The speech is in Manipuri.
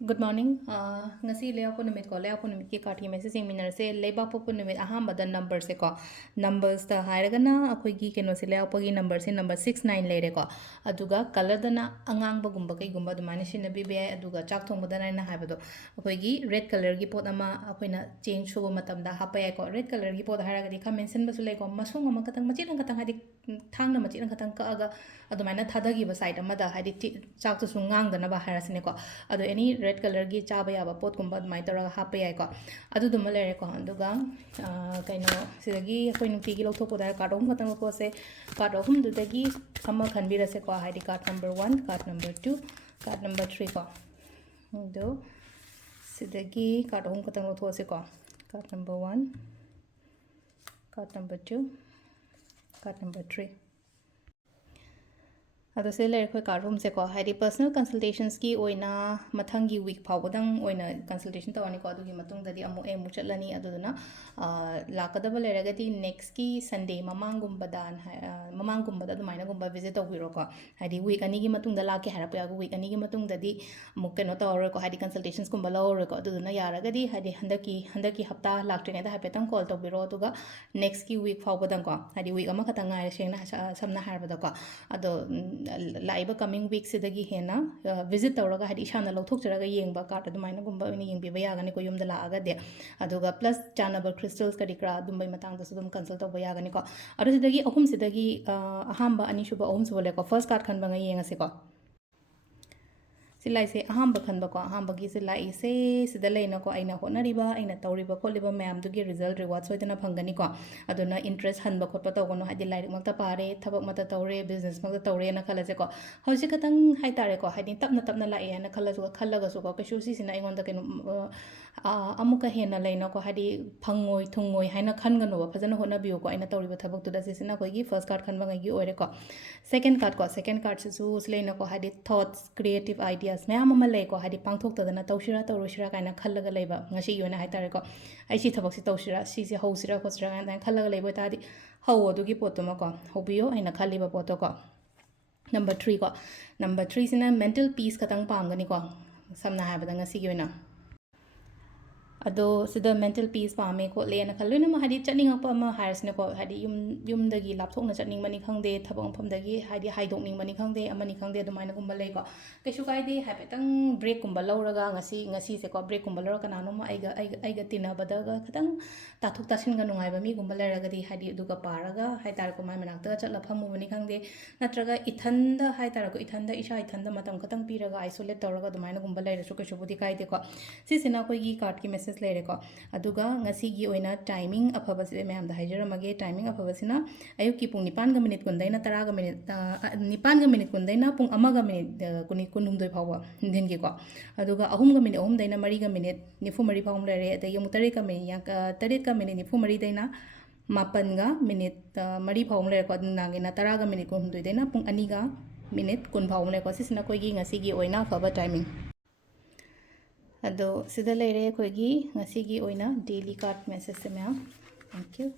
Good morning. Ngasi layout po numit ko layout po numit ki card ki message seminar se labor po numit ahamba number se ko numbers ta hairaga na akoi gi keno se layout po gi number se number 69 lere ko aduga color da na angang ba gumba kai gumba dumani sin na bibe aduga chak thong da na haibado akoi gi red color gi pot ama akoi na change shugo matam da hapaya ko red color gi pot hairaga di ka mention ba su lai ko masung ama katang machit ang katang hadi thang na machit ang katang ka aga adumana thada gi ba side ama da hadi chak tu sungang da na ba hairasine ko ado any red color gi chaba yaba pot kumba mai tora hape yai ko adu dum lere ko anduga kaino sidagi koi nunti gi lokthok poda card hum katang ko se card hum du dagi ama khanbira se ko ID card number 1 card number 2 card number 3 ko do sidagi card hum katang lokthok se ko card number 1 card number 2 card number 3 ado se layer khoi card room se ko haidi personal consultations ki oina mathangi week phawdang oina consultation tawani ko adugi matung dadi amu e mu chatlani aduduna lakadaba layer di next ki sunday mamangum badan mamangum bada dumaina gumba visit tawiro ko haidi week ani gi matung da lake harap ya week ani gi matung dadi amu keno tawro ko haidi consultations gumba lawro ko aduduna yaraga di haidi handaki hafta laktrine da hapetang call tawbiro aduga next ki week phawdang ko haidi week ama khatang ngai sengna samna harbada ko ado लाइब कमिंग वीक सिदगी हेना विजिट तौरगा हदि इसाना लौथोकजरगा येंगबा कार्ड अदुमाइना गुंबा ओइना येंगबिबा यागनि को युमदा लाआगा दे अदुगा प्लस चानबा क्रिस्टल्स कदि क्रा दुंबै मतंग दसु दुम कंसल्ट तौबा यागनि को अदु सिदगी अहुम सिदगी अहामबा अनि सुबा अहुम सुबले को फर्स्ट कार्ड खनबा nga yenga se ko सिलाई से अहम बखन बको अहम बगी सिलाई से सिदले न को आइना होनरिबा आइना तौरिबा खोलिबा मैम दुगी रिजल्ट रिवार्ड सोइदना फंगनी को अदुना इंटरेस्ट हन बखोट पतोगनो हादि लाइक मक्ता पारे थबक मता तौरे बिजनेस मक्ता तौरे न खलसे को हौसि खतंग हाइ तारे को हादि तपना तपना लाए न खलसु खलगसु को कशु सिसिना आइगोंदा केनो अमुका हेना लेना को हादि फंगोय थुंगोय हाइना खनगनो फजन होना बियो को आइना तौरिबा थबक तुदा सिसिना कोगी फर्स्ट कार्ड खनबा ngai ओरे को सेकंड कार्ड सिसु लेना को हादि थॉट्स क्रिएटिव आइडियाज मैम अमा ले को हादि पांगथोक्तदना तौसिरा तौरोसिरा काइना खल्लगा लेबा ngasi योना हाइ तारे को आइसि थबक सि तौसिरा सिसे हौसिरा खोसिरा काइना खल्लगा लेबो तादि हौ अदुगी पोतोमा को होबियो आइना खलिबा पोतो को नंबर 3 को नंबर 3 सिना मेंटल पीस खतंग पांगनी को समना हाबदा ngasi योना अदो सिदा मेंटल पीस पामे को लेना खलोइना मा हादि चनिंग अप मा हारसने को हादि युम दगी लापथोकना चनिंग मनी खंगदे थबंग फम दगी हादि हाइदोकनिंग मनी खंगदे अमनी खंगदे दुमाइना गुंबा ले को कैसु काइदे हाइफेतंग ब्रेक गुंबा लौरगा ngasi से को ब्रेक गुंबा लौरगा नानो मा आइगा तिना बदगा खतंग ताथुक तासिन गा नुंगाइबा मी गुंबा लेरगदी हादि दुगा पारगा हाइतार को माइ मनाक्ता चटला फमु बनी खंगदे नत्रगा इथंदा हाइतार को इथंदा इशा इथंदा मतम खतंग पीरगा आइसोलेट तौरगा दुमाइना गुंबा लेरसु कैसु बुदि काइदे को सिसिना कोइगी कार्ड की मेसेज लेरे को अदुगा ngasi ओइना टाइमिंग अफबसे मैम दा हाइजरमगे टाइमिंग अफबसिना अयु की पुंग 9 गा मिनिट कुंदैना 10 गा मिनिट 9 गा मिनिट कुंदैना पुंग 1 गा मिनिट कुनि कुनहुमदोय फावा दिन के को अदुगा 3 गा मिनिट 3 दैना 4 गा मिनिट 94 फावम लेरे अदगी 3 गा मिनिट 8 गा मिनिट 94 दैना 5 गा मिनिट 4 फावम लेरे को नागेना 10 गा मिनिट कुनहुमदोय दैना पुंग 2 गा मिनिट कुन फावम लेरे को सिसना कोइगी ngasi ओइना फबा टाइमिंग अदो सिदा लेरे कोइगी ngasi ओइना डेली कार्ड मेसेज से मैम थैंक यू